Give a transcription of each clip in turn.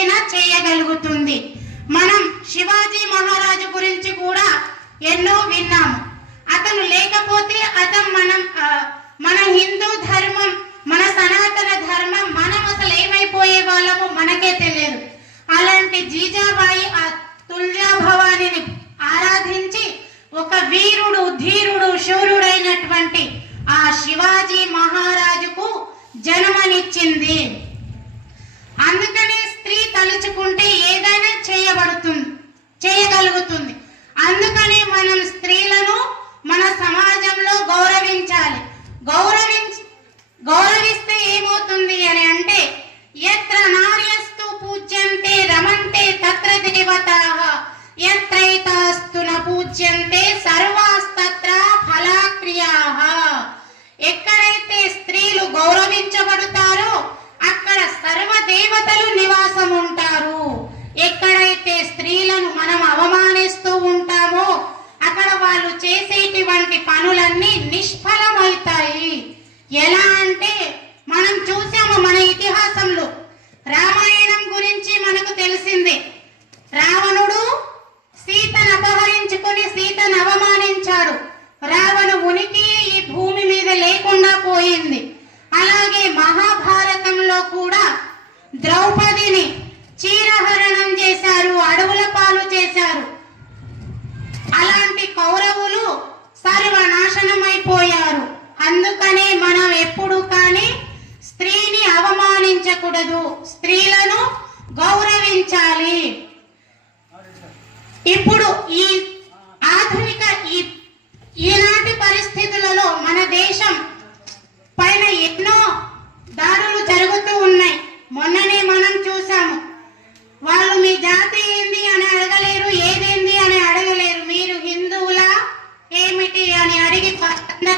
ఏదైనా చేయగలుగుతుంది. మనం శివాజీ మహారాజు గురించి కూడా ఎన్నో విన్నాము. అతను లేకపోతే అతను మనం ఆ, మన హిందూ ధర్మం మన సనాతన ధర్మం మనం అసలు తలుచుకుంటే ఏదైనా చేయబడుతుంది చేయగలుగుతుంది. దేవతలు నివాసం ఉంటారు ఎక్కడైతే స్త్రీలను మనం అవమానిస్తూ ఉంటామో అక్కడ వాళ్ళు చేసేటువంటి పనులన్నీ నిష్ఫలమవుతాయి. ఎలా అంటే మనం చూసాము మన ఇతిహాసంలో రామాయణం గురించి మనకు తెలిసిందే. రావణుడు సీతను అపహరించుకుని సీతను అవమానించాడు. రావణ ఉనికి ఈ భూమి మీద లేకుండా పోయింది. అలాగే మహాభారతంలో కూడా ద్రౌపదిని చీరహరణం చేశారు అడవుల పాలు చేశారు. అలాంటి కౌరవులు సర్వనాశనమైపోయారు. అందుకనే మనం ఎప్పుడు కానీ స్త్రీని అవమానించకూడదు. స్త్రీలను గౌరవించాలి. ఇప్పుడు ఈ ఆధునిక ఈ ఈనాటి పరిస్థితులలో మన దేశం పైన ఎన్నో దాడులు జరుగుతూ ఉన్నాయి మొన్ననే మనం చూసాము వాళ్ళు మీ జాతి ఏంది అని అడగలేరు ఏదేంది అని అడగలేరు మీరు హిందువులా ఏమిటి అని అడిగి అందరినీ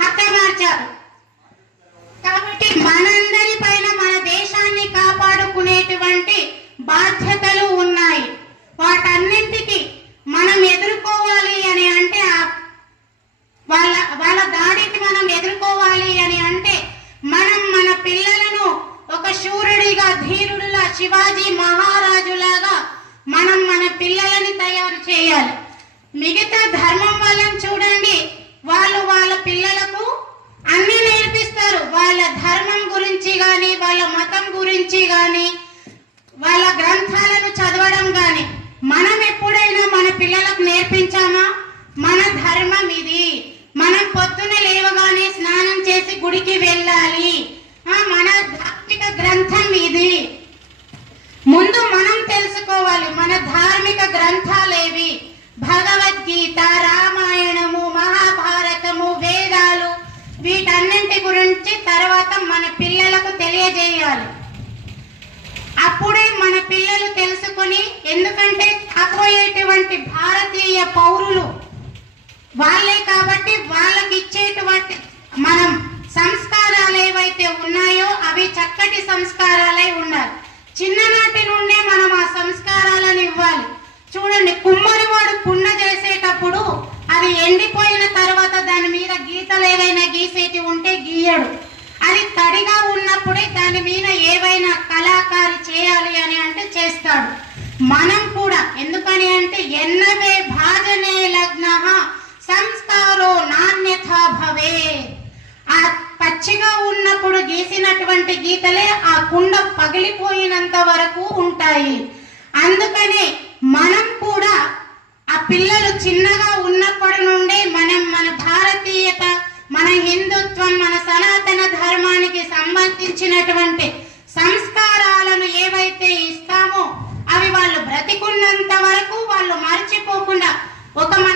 హతమార్చారు కాబట్టి మనందరి పైన మన దేశాన్ని కాపాడుకునేటువంటి బాధ్యతలు ఉన్నాయి వాటన్నింటికి మనం ఎదుర్కోవాలి అని అంటే ఆ వాళ్ళ వాళ్ళ దాడికి మనం ఎదుర్కోవాలి అని అంటే మనం మన పిల్లలను ఒక శూరుడిగా ధీరుడులా శివాజీ మహారాజులాగా మనం మన పిల్లలని తయారు చేయాలి మిగతా ధర్మం వాళ్ళని చూడండి వాళ్ళు వాళ్ళ పిల్లలకు అన్ని నేర్పిస్తారు వాళ్ళ ధర్మం గురించి గాని వాళ్ళ మతం గురించి కానీ వాళ్ళ గ్రంథాలను చదవడం కానీ మనం ఎప్పుడైనా మన పిల్లలకు నేర్పించామా? మన ధర్మం ఇది. మనం పొద్దున లేవగానే స్నానం చేసి గుడికి వెళ్ళాలి. మన ధార్మిక గ్రంథం ఇది. ముందు మనం తెలుసుకోవాలి మన ధార్మిక గ్రంథాలేవి భగవద్గీత రామాయణము మహాభారతము వేదాలు వీటన్నింటి గురించి తర్వాత మన పిల్లలకు తెలియజేయాలి అప్పుడే మన పిల్లలు తెలుసుకొని ఎందుకంటే కాకపోయేటువంటి భారతీయ పౌరులు వాళ్ళే కాబట్టి వాళ్ళకి ఇచ్చేటువంటి మనం సంస్కారాలు ఏవైతే ఉన్నాయో అవి చక్కటి సంస్కారాలే ఉండాలి. చిన్ననాటి నుండే మనం ఆ సంస్కారాలను ఇవ్వాలి. చూడండి కుమ్మరివాడు పున్న చేసేటప్పుడు అది ఎండిపోయిన మనం కూడా. ఎందుకని అంటే ఎన్నవే భాజనే లగ్న సంస్కారో నాణ్యత భవే ఆ పచ్చిగా ఉన్నప్పుడు గీసినటువంటి గీతలే ఆ కుండ పగిలిపోయినంత వరకు ఉంటాయి. అందుకనే మనం కూడా ఆ పిల్లలు చిన్నగా ఉన్నప్పటి నుండే మనం మన భారతీయత మన హిందుత్వం మన సనాతన ధర్మానికి సంబంధించినటువంటి సంస్కారాలను ఏవైతే ఇస్తామో అవి వాళ్ళు బ్రతికున్నంత వరకు వాళ్ళు కాకుండా ఒక మన